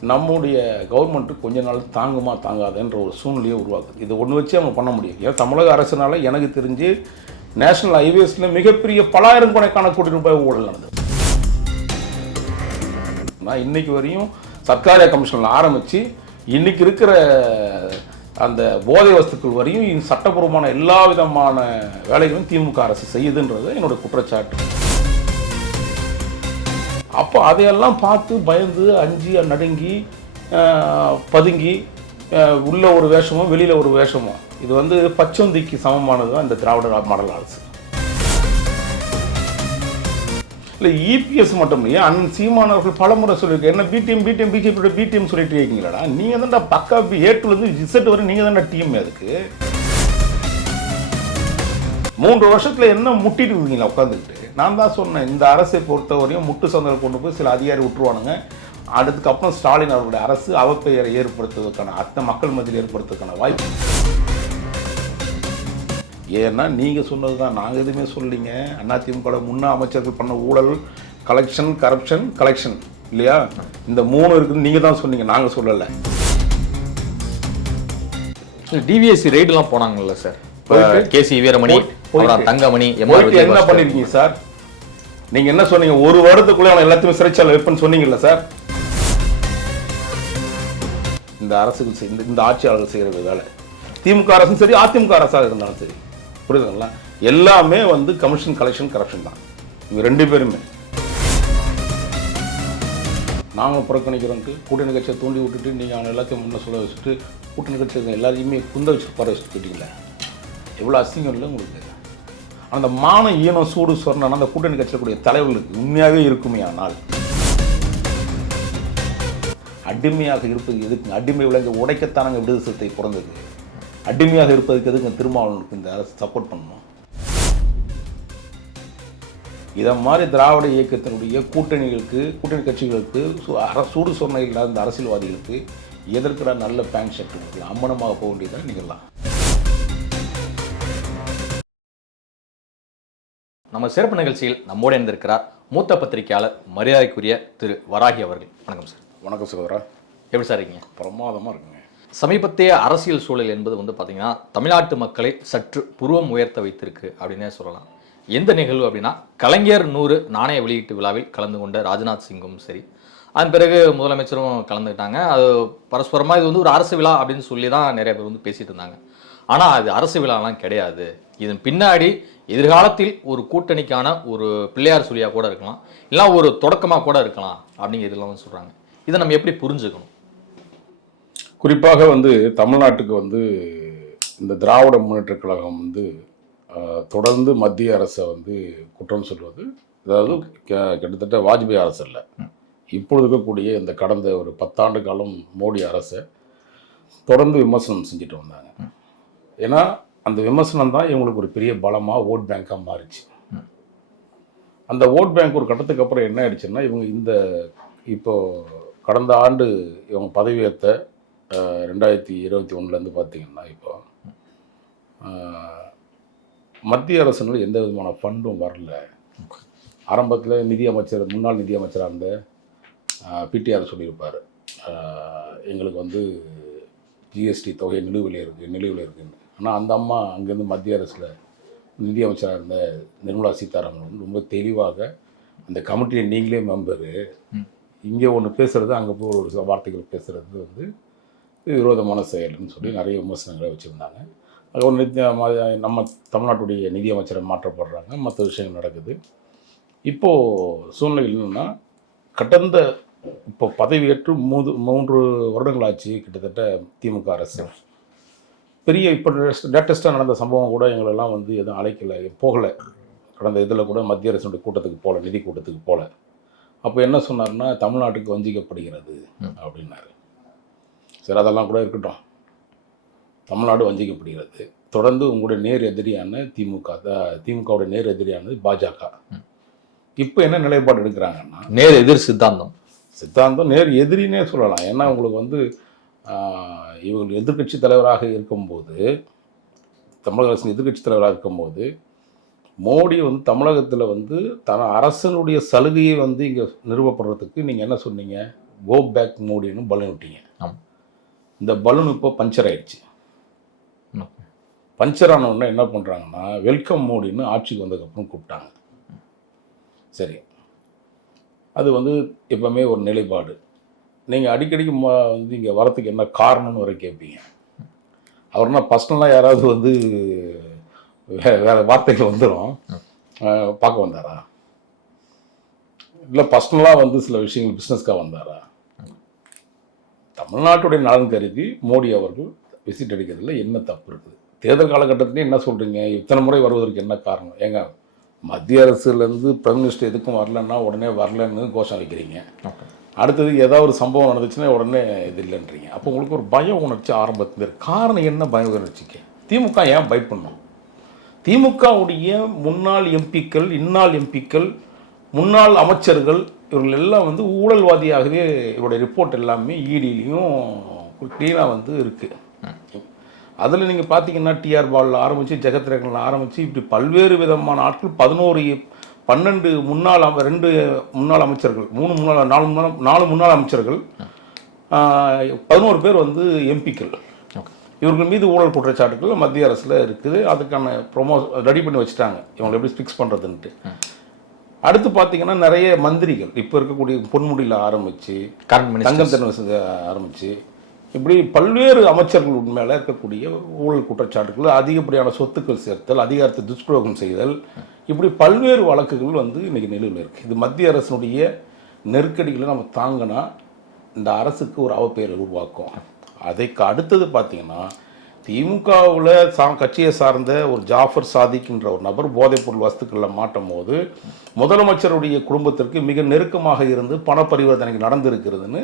நம்முடைய கவர்மெண்ட்டு கொஞ்ச நாள் தாங்குமா தாங்காதுன்ற ஒரு சூழ்நிலையை உருவாக்குது. இது ஒன்று வச்சு அவங்க பண்ண முடியும் ஏன்னா தமிழக அரசுனால எனக்கு தெரிஞ்சு நேஷனல் ஹைவேஸில் மிகப்பெரிய பலாயிரம் கணக்கான கோடி ரூபாய் ஊழல் நடந்தது. நான் இன்னைக்கு வரையும் சர்க்காரியா கமிஷனில் ஆரம்பித்து இன்னைக்கு இருக்கிற அந்த போதை வஸ்துக்கள் வரையும் சட்டப்பூர்வமான எல்லா விதமான வேலைகளும் திமுக அரசு செய்யுதுன்றது என்னோட குற்றச்சாட்டு. அப்போ அதையெல்லாம் பார்த்து பயந்து அஞ்சு நடுங்கி பதுங்கி உள்ள ஒரு வேஷமும் வெளியில் ஒரு வேஷமும் இது வந்து பச்சொந்திக்கு சமமானது தான் இந்த திராவிட மாடல் அரசு இல்லை இபிஎஸ் மட்டும் இல்லையா அண்ணன் சீமான் அவர்கள் பலமுறை சொல்லியிருக்கேன் என்ன பிடிஎம் பிடிஎம் பிஜேபியோட பிடிஎம் சொல்லிட்டு இருக்கீங்களா நீங்கள் தான்டா பக்கா ஏட்டுலேருந்து இசட் வரை நீங்கள் தான்டா டீம் அதுக்கு? மூன்று வருஷத்தில் என்ன முட்டிட்டு இருக்கீங்களா உட்காந்துக்கிட்டு நான் தான் சொன்னேன் இந்த அரசை பொறுத்தவரையும் முட்டு சந்தல் கொண்டு போய் சில அதிகாரி விட்டுருவானுங்க. அதுக்கப்புறம் ஸ்டாலின் அவர்களுடைய அரசு அவப்பெயரை ஏற்படுத்துவதற்கான அத்தனை மக்கள் மத்தியில் ஏற்படுத்துவதற்கான வாய்ப்பு. ஏன்னா நீங்கள் சொன்னது தான் நாங்கள் எதுவுமே சொல்லலைங்க. அதிமுக முன்ன அமைச்சர்கள் பண்ண ஊழல் கலெக்ஷன் கரப்ஷன் கலெக்ஷன் இல்லையா? இந்த மூணு இருக்குன்னு நீங்கள் தான் சொன்னீங்க நாங்கள் சொல்லலை. டிவிஎஸ்சி ரைடுலாம் போனாங்கல்ல சார்? போயிட்டு? கேசி வீரமணி தங்கமணி என்ன பண்ணிருக்கீங்க சார்? நீங்க என்ன சொன்னீங்க? ஒரு வருடத்துக்குள்ளே அவன் எல்லாத்தையும் சிறைச்சாலை வைப்பேன்னு சொன்னீங்கல்ல சார் இந்த அரசுக்கு செய்- இந்த- இந்த ஆட்சியாளர்கள் செய்கிறது வேலை. திமுக அரசும் சரி அதிமுக அரசாக இருந்தாலும் சரி. புரியுதுங்களா? எல்லாமே வந்து கமிஷன் கலெக்ஷன் கரப்ஷன் தான். இவங்க ரெண்டு பேருமே. நாங்களும் புறக்கணிக்கிறவங்க கூட்டணி கட்சியை தூண்டி விட்டுட்டு நீங்கள் அவனை எல்லாத்தையும் முன்ன சொல்ல வச்சுட்டு கூட்டணி கட்சியை எல்லாத்தையுமே குந்த வச்சு பாட வச்சுட்டு போயிட்டீங்களே. எவ்வளோ அசிங்கம் இல்லை உங்களுக்கு? அந்த மானம் ஈனம் சூடு சொரணம் அந்த கூட்டணி கட்சியக்கூடிய தலைவர்களுக்கு உண்மையாகவே இருக்குமே ஆனால் அடிமையாக இருப்பது எதுக்கு அடிமை விலங்கு உடைக்கத்தானங்க விடுதலை சிறுத்தை பிறந்தது? அடிமையாக இருப்பதுக்கு எதுக்கு திருமாவளவனுக்கு இந்த அரசு சப்போர்ட் பண்ணணும்? இதை மாதிரி திராவிட இயக்கத்தினுடைய கூட்டணிகளுக்கு கூட்டணி கட்சிகளுக்கு சு- சூடு சொன்ன இல்லாத அரசியல்வாதிகளுக்கு எதிர்க்கிற நல்ல பேண்ட் ஷர்ட் அம்மனமாக போக வேண்டியதாக நீங்கள்லாம் நம்ம சிறப்பு நிகழ்ச்சியில் நம்மோடு இருந்திருக்கிறார் மூத்த பத்திரிகையாளர் மரியாதைக்குரிய திரு வராகி அவர்கள். வணக்கம் சார். வணக்கம் சகோதரா. எப்படி சார் இருக்கீங்க? பிரமாதமாக இருக்குங்க. சமீபத்திய அரசியல் சூழல் என்பது வந்து பார்த்தீங்கன்னா தமிழ்நாட்டு மக்களை சற்று புருவம் உயர்த்த வைத்திருக்கு அப்படின்னே சொல்லலாம். எந்த நிகழ்வு அப்படின்னா கலைஞர் நூறு நாணய வெளியீட்டு விழாவில் கலந்து கொண்ட ராஜ்நாத் சிங்கும் சரி. அதன் பிறகு முதலமைச்சரும் கலந்துக்கிட்டாங்க. அது பரஸ்பரமாக இது வந்து ஒரு அரசு விழா அப்படின்னு சொல்லி தான் நிறைய பேர் வந்து பேசிட்டு இருந்தாங்க. ஆனால் அது அரசு விழாலாம் கிடையாது. இதன் பின்னாடி எதிர்காலத்தில் ஒரு கூட்டணிக்கான ஒரு பிள்ளையார் சொல்லியாக கூட இருக்கலாம். இல்லை ஒரு தொடக்கமாக கூட இருக்கலாம் அப்படிங்கிறதுலாம் வந்து சொல்கிறாங்க இதை நம்ம எப்படி புரிஞ்சுக்கணும்? குறிப்பாக வந்து தமிழ்நாட்டுக்கு வந்து இந்த திராவிட முன்னேற்றக் கழகம் வந்து தொடர்ந்து மத்திய அரசை வந்து குற்றம் சொல்வது அதாவது க- கிட்டத்தட்ட வாஜ்பாய் அரசு இல்லை இப்பொழுது இருக்கக்கூடிய இந்த கடந்த ஒரு பத்தாண்டு காலம் மோடி அரசை தொடர்ந்து விமர்சனம் செஞ்சுட்டு வந்தாங்க. ஏன்னா அந்த விமர்சனம் தான் இவங்களுக்கு ஒரு பெரிய பலமாக ஓட் பேங்காக மாறிச்சு. அந்த ஓட் பேங்க் ஒரு கட்டத்துக்கு அப்புறம் என்ன ஆயிடுச்சுன்னா இவங்க இந்த இப்போ கடந்த ஆண்டு இவங்க பதவியேற்ற ரெண்டாயிரத்தி இருபத்தி ஒன்றுலேருந்து பார்த்தீங்கன்னா இப்போ மத்திய அரசுனால எந்த விதமான ஃபண்டும் வரல. ஆரம்பத்தில் நிதியமைச்சர் முன்னாள் நிதியமைச்சராக இருந்த பிடிஆர் சொல்லியிருப்பார். எங்களுக்கு வந்து ஜிஎஸ்டி தொகை நிலுவையில் இருக்குது நிலுவையில் இருக்குன்னு. ஆனால் அந்த அம்மா அங்கேருந்து மத்திய அரசில் நிதியமைச்சராக இருந்த நிர்மலா சீதாராமன் ரொம்ப தெளிவாக அந்த கமிட்டியை நீங்களே மெம்பரு. இங்கே ஒன்று பேசுறது அங்கே போய் ஒரு சில வார்த்தைகள் பேசுறது வந்து விரோதமான செயல்னு சொல்லி நிறைய விமர்சனங்களை வச்சுருந்தாங்க. அது ஒன்று நம்ம தமிழ்நாட்டுடைய நிதியமைச்சரை மாற்றப்படுறாங்க மற்ற விஷயங்கள் நடக்குது. இப்போது சூழ்நிலை என்னன்னா கடந்த இப்போ பதவியேற்று மூது மூன்று வருடங்கள் ஆச்சு கிட்டத்தட்ட திமுக அரசு. பெரிய இப்போ லேட்டஸ்ட்டாக நடந்த சம்பவம் கூட எங்களெல்லாம் வந்து எதுவும் அழைக்கலை போகலை. கடந்த இதில் கூட மத்திய அரசுடைய கூட்டத்துக்கு போகல நிதி கூட்டத்துக்கு போகல அப்போ என்ன சொன்னார்னா தமிழ்நாட்டுக்கு வஞ்சிக்கப்படுகிறது அப்படின்னாரு. சரி அதெல்லாம் கூட இருக்கட்டும். தமிழ்நாடு வஞ்சிக்கப்படுகிறது. தொடர்ந்து உங்களுடைய நேர் எதிரியான திமுக த- திமுகவுடைய நேர் எதிரியானது பாஜக. இப்போ என்ன நிலைப்பாடு எடுக்கிறாங்கன்னா நேர் எதிர் சித்தாந்தம். சித்தாந்தம் நேர் எதிரினே சொல்லலாம். ஏன்னா உங்களுக்கு வந்து ஆஹ், இவங்க எதிர்க்கட்சி தலைவராக இருக்கும்போது தமிழக அரசின் எதிர்க்கட்சி தலைவராக இருக்கும்போது மோடி வந்து தமிழகத்தில் வந்து தன அரசனுடைய சலுகையை வந்து இங்கே நிறுவப்படுறதுக்கு நீங்கள் என்ன சொன்னீங்க? கோ பேக் மோடின்னு பலூன் விட்டீங்க. ஆமாம் இந்த பலூன் இப்போ பஞ்சர் ஆயிடுச்சு. பஞ்சர் ஆன உடனே என்ன பண்ணுறாங்கன்னா வெல்கம் மோடின்னு ஆட்சிக்கு வந்ததுக்கப்புறம் கூப்பிட்டாங்க. சரி. அது வந்து எப்பவுமே ஒரு நிலைப்பாடு. நீங்கள் அடிக்கடிக்கு வந்து இங்கே வரத்துக்கு என்ன காரணம்னு வரை கேட்பீங்க அவர்னா பர்சனலாக யாராவது வந்து வேறு வார்த்தைகள் வந்துடும் பார்க்க வந்தாரா? இல்லை பர்சனலாக வந்து சில விஷயங்கள் பிஸ்னஸ்க்காக வந்தாரா? தமிழ்நாட்டுடைய நலன் கருதி மோடி அவர்கள் விசிட் அடிக்கிறதுல என்ன தப்பு இருக்குது தேர்தல் காலகட்டத்திலே என்ன சொல்கிறீங்க இத்தனை முறை வருவதற்கு என்ன காரணம்? ஏங்க மத்திய அரசுலேருந்து பிரைம் மினிஸ்டர் எதுக்கும் வரலன்னா உடனே வரலன்னு கோஷம் வைக்கிறீங்க. அடுத்தது ஏதாவது ஒரு சம்பவம் நடந்துச்சுன்னா உடனே இது இல்லைன்றீங்க. அப்போ உங்களுக்கு ஒரு பய உணர்ச்சி ஆரம்பத்தில் காரணம் என்ன பய உணர்ச்சிக்கு? திமுக ஏன் பயப்படணும்? திமுகவுடைய முன்னாள் எம்பிக்கள் இன்னாள் எம்பிக்கள் முன்னாள் அமைச்சர்கள் இவர்கள் எல்லாம் வந்து ஊழல்வாதியாகவே இவருடைய ரிப்போர்ட் எல்லாமே ஈடிலையும் க்ளீனாக வந்து இருக்குது அதில் நீங்கள் பார்த்தீங்கன்னா டிஆர் பாலில் ஆரம்பித்து ஜெகத் ரேகனில் ஆரம்பித்து இப்படி பல்வேறு விதமான ஆட்கள் பதினோரு பன்னெண்டு முன்னாள் ரெண்டு முன்னாள் அமைச்சர்கள் மூணு முன்னாள் நாலு முன்னாள் நாலு முன்னாள் அமைச்சர்கள் பதினோரு பேர் வந்து எம்பிக்கள். இவர்கள் மீது ஊழல் குற்றச்சாட்டுகள் மத்திய அரசில் இருக்குது. அதுக்கான ப்ரொமோ ரெடி பண்ணி வச்சுட்டாங்க. இவங்களை எப்படி ஃபிக்ஸ் பண்ணுறதுன்ட்டு அடுத்து பார்த்தீங்கன்னா நிறைய மந்திரிகள். இப்போ இருக்கக்கூடிய பொன்முடியில் ஆரம்பித்து தங்கம் தென்னரசு ஆரம்பித்து இப்படி பல்வேறு அமைச்சர்கள் மேலே இருக்கக்கூடிய ஊழல் குற்றச்சாட்டுகள் அதிகப்படியான சொத்துக்கள் சேர்த்தல் அதிகாரத்தை துஷ்பிரயோகம் செய்தல் இப்படி பல்வேறு வழக்குகள் வந்து இன்னைக்கு நிலுவையில் இருக்குது இது மத்திய அரசினுடைய நெருக்கடிகளை நம்ம தாங்கினா இந்த அரசுக்கு ஒரு அவப்பெயரை உருவாக்கும். அதைக்கு அடுத்தது பார்த்தீங்கன்னா திமுகவில் சா கட்சியை சார்ந்த ஒரு ஜாஃபர் சாதிக்ன்ற ஒரு நபர் போதைப்பொருள் வஸ்துக்களில் மாட்டும் போது முதலமைச்சருடைய குடும்பத்திற்கு மிக நெருக்கமாக இருந்து பண பரிவர்த்தனைக்கு நடந்திருக்கிறதுன்னு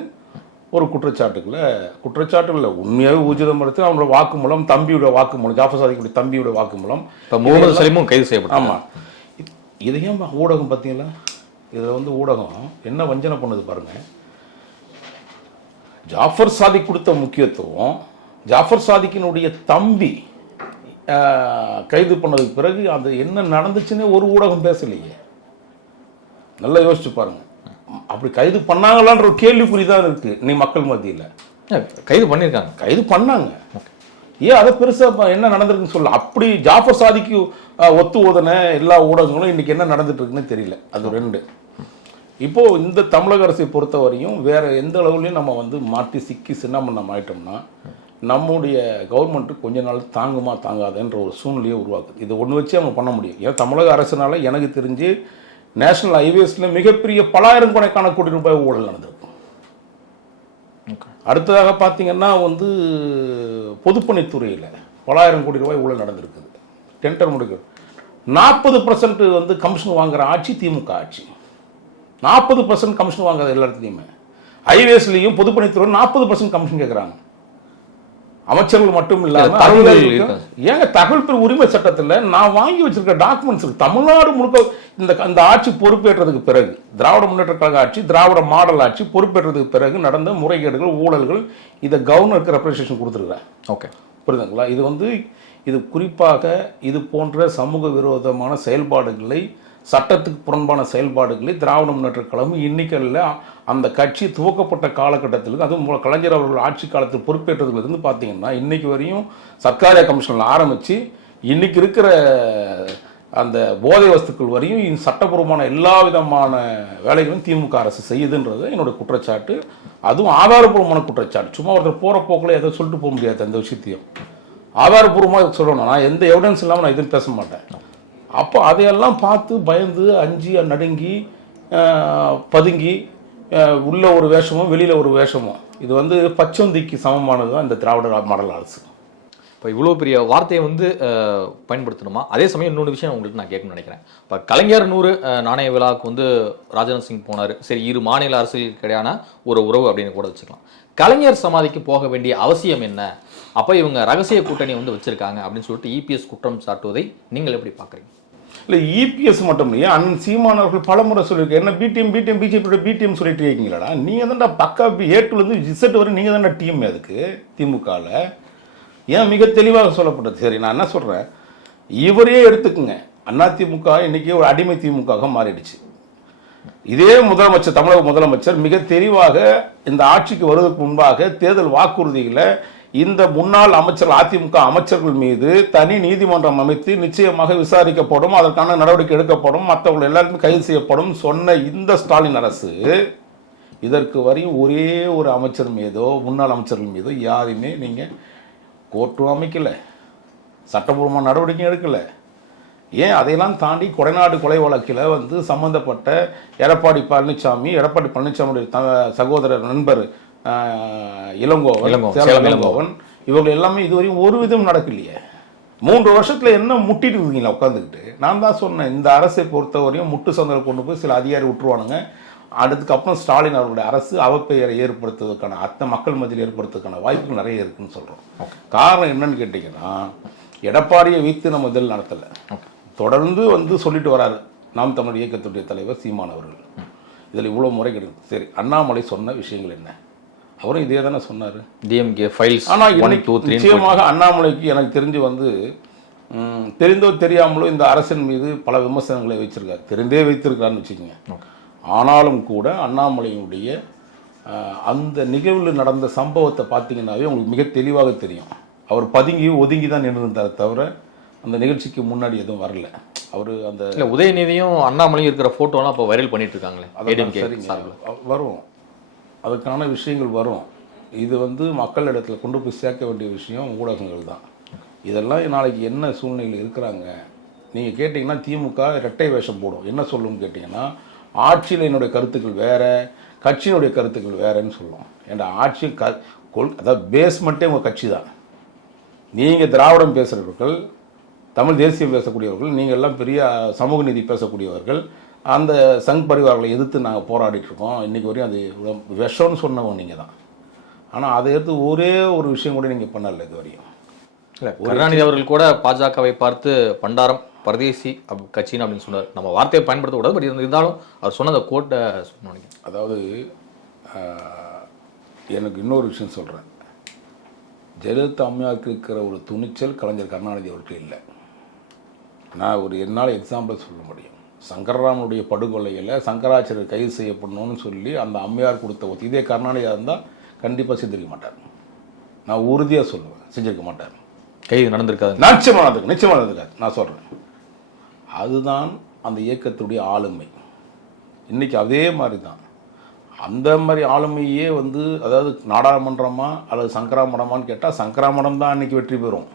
ஒரு குற்றச்சாட்டுகளை குற்றச்சாட்டுகளை உண்மையாகவே ஊர்ஜிதம் எடுத்து அவங்களோட வாக்குமூலம் தம்பியோட வாக்குமூலம் ஜாஃபர் சாதிக்குடைய தம்பியோட வாக்குமூலம். இப்போ சலீமும் கைது செய்யப்பட்டாங்க ஆமாம் இதையும் ஊடகம் பார்த்தீங்களா? இதில் வந்து ஊடகம் என்ன வஞ்சனை பண்ணுது பாருங்க. ஜாஃபர் சாதிக் கொடுத்த முக்கியத்துவம் ஜாஃபர் சாதிக்கினுடைய தம்பி கைது பண்ணதுக்கு பிறகு அது என்ன நடந்துச்சுன்னு ஒரு ஊடகம் பேசலையே. நல்லா யோசிச்சு பாருங்க. அப்படி கைது பண்ணாங்களான்ற ஒரு கேள்விக்குறி தான் இருக்கு. நீ மக்கள் மத்தியில். கைது பண்ணியிருக்காங்க. கைது பண்ணாங்க. ஏன் அதை பெருசா ப- என்ன நடந்திருக்குன்னு சொல்ல அப்படி ஜாஃபர் சாதிக்கு ஒத்து ஓதன எல்லா ஊடகங்களும் இன்னைக்கு என்ன நடந்துட்டு இருக்குன்னு தெரியல. அது ரெண்டு. இப்போ இந்த தமிழக அரசை பொறுத்த வரையும் வேற எந்த அளவுலையும் நம்ம வந்து மாட்டி சிக்கி சின்னமண்ணம் ஆயிட்டோம்னா நம்முடைய கவர்மெண்ட் கொஞ்ச நாள் தாங்குமா தாங்காதுன்ற ஒரு சூழ்நிலையை உருவாக்குது. இதை ஒன்று வச்சு அவங்க பண்ண முடியும். ஏன் தமிழக அரசுனால எனக்கு தெரிஞ்சு நேஷனல் ஹைவேஸ்ல மிகப்பெரிய பலாயிரம் கணக்கான கோடி ரூபாய் ஊழல் நடந்திருக்கும் அடுத்ததாக பார்த்தீங்கன்னா வந்து பொதுப்பணித்துறையில் பலாயிரம் கோடி ரூபாய் ஊழல் நடந்திருக்குது. டெண்டர் முடிக்க. நாற்பது பர்சன்ட் வந்து கமிஷன் வாங்குற ஆட்சி திமுக ஆட்சி. நாற்பது பர்சன்ட் கமிஷன் வாங்குறது எல்லா இடத்துலையுமே. ஹைவேஸ்லையும் பொதுப்பணித்துறை நாற்பது பர்சன்ட் கமிஷன் கேட்குறாங்க அமைச்சர்கள் மட்டும் இல்லாம தகவல்கள் அதிகாரிகளுக்கும் இருக்கா? ஏங்க தகவல் பெறும் உரிமை சட்டத்தில் நான் வாங்கி வச்சிருக்க டாக்குமெண்ட்ஸ் தமிழ்நாடு முழுக்க இந்த இந்த ஆட்சி பொறுப்பேற்றதுக்கு பிறகு திராவிட முன்னேற்ற கழக ஆட்சி திராவிட மாடல் ஆட்சி பொறுப்பேற்றதுக்கு பிறகு நடந்த முறைகேடுகள் ஊழல்கள் இதை கவர்னருக்கு ரெப்ரசன்டேஷன் கொடுத்துருக்குறேன் ஓகே புரியுதுங்களா? இது வந்து இது குறிப்பாக இது போன்ற சமூக விரோதமான செயல்பாடுகளை சட்டத்துக்கு புறம்பான செயல்பாடுகளை திராவிட முன்னேற்ற கழகம் இன்னைக்கல்ல அந்த கட்சி துவக்கப்பட்ட காலகட்டத்தில் அதுவும் கலைஞர் அவர்கள் ஆட்சி காலத்தில் பொறுப்பேற்றதுலேருந்து பார்த்தீங்கன்னா இன்னைக்கு வரையும் சர்க்காரியா கமிஷனில் ஆரம்பித்து இன்னைக்கு இருக்கிற அந்த போதை வஸ்துக்கள் வரையும் சட்டப்பூர்வமான எல்லா விதமான வேலைகளும் திமுக அரசு செய்யுதுன்றது என்னோட குற்றச்சாட்டு. அதுவும் ஆதாரப்பூர்வமான குற்றச்சாட்டு. சும்மா ஒருத்தர் போகிற போக்கில் எதை சொல்லிட்டு போக முடியாது அந்த விஷயத்தையும். ஆதாரப்பூர்வமாக சொல்லணும். நான் எந்த எவிடன்ஸ் இல்லாமல் நான் எதுவும் பேச மாட்டேன். அப்போ அதையெல்லாம் பார்த்து பயந்து அஞ்சு நடுங்கி பதுங்கி உள்ள ஒரு வேஷமும் வெளியில் ஒரு வேஷமும் இது வந்து பச்சொந்திக்கு சமமானது தான் இந்த திராவிட மாடல் அரசு. இப்போ இவ்வளோ பெரிய வார்த்தையை வந்து பயன்படுத்தணுமா? அதே சமயம் இன்னொரு விஷயம் உங்களுக்கு நான் கேட்கணும்னு நினைக்கிறேன். இப்போ கலைஞர் நூறு நாணய விழாவுக்கு வந்து ராஜ்நாத் சிங் போனார். சரி இரு மாநில அரசுகளுக்கு இடையான ஒரு உறவு அப்படின்னு கூட வச்சுக்கலாம். கலைஞர் சமாதிக்கு போக வேண்டிய அவசியம் என்ன? அப்போ இவங்க ரகசிய கூட்டணி வந்து வச்சுருக்காங்க அப்படின்னு சொல்லிட்டு இபிஎஸ் குற்றம் சாட்டுவதை நீங்கள் எப்படி பார்க்குறீங்க? இல்லை இபிஎஸ் மட்டும் இல்லையா அண்ணன் சீமானவர்கள் பலமுறை சொல்லியிருக்க. என்ன பிடிஎம் பிடிஎம் பிஜேபியோட பிடிஎம் சொல்லிட்டு இருக்கீங்களாடா? நீங்கள் தான்டா பக்கா ஏட்டுலேருந்து இசட் வரை நீங்கள் தான்டா டீம் அதுக்கு திமுகவில் ஏன் மிக தெளிவாக சொல்லப்பட்டது? சரி நான் என்ன சொல்கிறேன் இவரே எடுத்துக்குங்க. அண்ணா திமுக இன்னைக்கு ஒரு அடிமை திமுக மாறிடுச்சு. இதே முதலமைச்சர் தமிழக முதலமைச்சர் மிக தெளிவாக இந்த ஆட்சிக்கு வருவதற்கு முன்பாக தேர்தல் வாக்குறுதிகளை இந்த முன்னாள் அமைச்சர் அதிமுக அமைச்சர்கள் மீது தனி நீதிமன்றம் அமைத்து நிச்சயமாக விசாரிக்கப்படும் அதற்கான நடவடிக்கை எடுக்கப்படும் மற்றவர்கள் எல்லாருமே கைது செய்யப்படும் சொன்ன இந்த ஸ்டாலின் அரசு இதற்கு வரையும் ஒரே ஒரு அமைச்சர் மீதோ முன்னாள் அமைச்சர்கள் மீதோ யாரையுமே நீங்கள் கோர்ட்டும் அமைக்கலை சட்டபூர்வமான நடவடிக்கையும் எடுக்கலை. ஏன் அதையெல்லாம் தாண்டி கொடைநாடு கொலை வழக்கில் வந்து சம்பந்தப்பட்ட எடப்பாடி பழனிசாமி எடப்பாடி பழனிசாமியுடைய த சகோதரர் நண்பர் இளங்கோவன் இளங்கோவன், சேலம் சேலம் இளங்கோவன். இவர்கள் எல்லாமே இதுவரையும் ஒரு விதம் நடக்கலையே. மூன்று வருஷத்துல என்ன முட்டிட்டு இருக்கீங்களா உட்காந்துக்கிட்டு நான் தான் சொன்னேன் இந்த அரசை பொறுத்தவரையும் முட்டு சந்தல் கொண்டு போய் சில அதிகாரி விட்டுருவானுங்க. அதுக்கப்புறம் ஸ்டாலின் அவர்களுடைய அரசு அவப்பெயரை ஏற்படுத்துவதற்கான அத்த மக்கள் மத்தியில் ஏற்படுத்துவதற்கான வாய்ப்புகள் நிறைய இருக்குன்னு சொல்றோம். காரணம் என்னன்னு கேட்டிங்கன்னா எடப்பாடியை வைத்து நம்ம இதில் நடத்தலை. தொடர்ந்து வந்து சொல்லிட்டு வராரு நாம் தமிழ் இயக்கத்துடைய தலைவர் சீமான் அவர்கள். இதில் இவ்வளோ முறை கிடையாது. சரி அண்ணாமலை சொன்ன விஷயங்கள் என்ன? அவரும் இதே தானே சொன்னார். டிஎம்கே ஃபைல்ஸ் ஆனா ஒன் இன்னைக்கு டூ த்ரீ நிச்சயமாக அண்ணாமலைக்கு எனக்கு தெரிஞ்சு வந்து தெரிந்தோ தெரியாமலோ இந்த அரசின் மீது பல விமர்சனங்களை வச்சிருக்காரு. தெரிந்தே வைத்திருக்காருன்னு வச்சுக்கோங்க. ஆனாலும் கூட அண்ணாமலையினுடைய அந்த நிகழ்வில் நடந்த சம்பவத்தை பார்த்தீங்கன்னாவே உங்களுக்கு மிக தெளிவாக தெரியும். அவர் பதுங்கி ஒதுங்கி தான் நின்றுருந்தார் தவிர அந்த நிகழ்ச்சிக்கு முன்னாடி எதுவும் வரல. அவர் அந்த இல்ல உதயநிதியும் அண்ணாமலையும் இருக்கிற போட்டோலாம் இப்போ வைரல் பண்ணிட்டு இருக்காங்களே வரும். அதுக்கான விஷயங்கள் வரும். இது வந்து மக்கள் இடத்துல கொண்டு போய் சேர்க்க வேண்டிய விஷயம் ஊடகங்கள் தான். இதெல்லாம் நாளைக்கு என்ன சூழ்நிலையில் இருக்கிறாங்க? நீங்கள் கேட்டிங்கன்னா திமுக இரட்டை வேஷம் போடும். என்ன சொல்லும்னு கேட்டிங்கன்னா ஆட்சியில் என்னுடைய கருத்துக்கள் வேறு கட்சியினுடைய கருத்துக்கள் வேறுன்னு சொல்லுவோம் ஏன்னா ஆட்சி க கொள் அதாவது பேஸ்மெண்ட்டே உங்கள் கட்சி தான். நீங்கள் திராவிடம் பேசுகிறவர்கள் தமிழ் தேசியம் பேசக்கூடியவர்கள் நீங்கள் எல்லாம் பெரிய சமூக நீதி பேசக்கூடியவர்கள் அந்த சங் பரிவார்களை எதிர்த்து நாங்கள் போராடிட்டு இருக்கோம் இன்றைக்கி வரையும் அது விஷம்னு சொன்னவங்க நீங்கள் தான். ஆனால் அதை எடுத்து ஒரே ஒரு விஷயம் கூட நீங்கள் பண்ணல இது வரையும். இல்ல கருணாநிதி அவர்கள் கூட பாஜகவை பார்த்து பண்டாரம் பரதேசி அப்~ கட்சின்னு அப்படின்னு சொன்னார். நம்ம வார்த்தையை பயன்படுத்தக்கூடாது பட் இருந்தாலும் அவர் சொன்ன அந்த கோட்டை சொன்னீங்க அதாவது எனக்கு இன்னொரு விஷயம் சொல்கிறேன் ஜெயலலிதா அம்மையாருக்கு இருக்கிற ஒரு துணிச்சல் கலைஞர் கருணாநிதி அவருக்கு இல்லை. நான் ஒரு என்னால் எக்ஸாம்பிள் சொல்ல முடியும். சங்கரராமனுடைய படுகொலையில் சங்கராச்சாரியர் கைது செய்யப்படணும்னு சொல்லி அந்த அம்மையார் கொடுத்த ஒத்து இதே கருணாநிதியாக இருந்தால் கண்டிப்பாக செஞ்சிருக்க மாட்டார். நான் உறுதியாக சொல்லுவேன் செஞ்சிருக்க மாட்டார். கைது நடந்திருக்காது நிச்சயமானதுக்கு நிச்சயமானதுக்கு நான் சொல்கிறேன் அதுதான் அந்த இயக்கத்துடைய ஆளுமை. இன்னைக்கு அதே மாதிரி தான் அந்த மாதிரி ஆளுமையே வந்து அதாவது நாடாளுமன்றமா அல்லது சங்கராமடமான்னு கேட்டால் சங்கராமடம் தான் அன்னைக்கு வெற்றி பெறும்.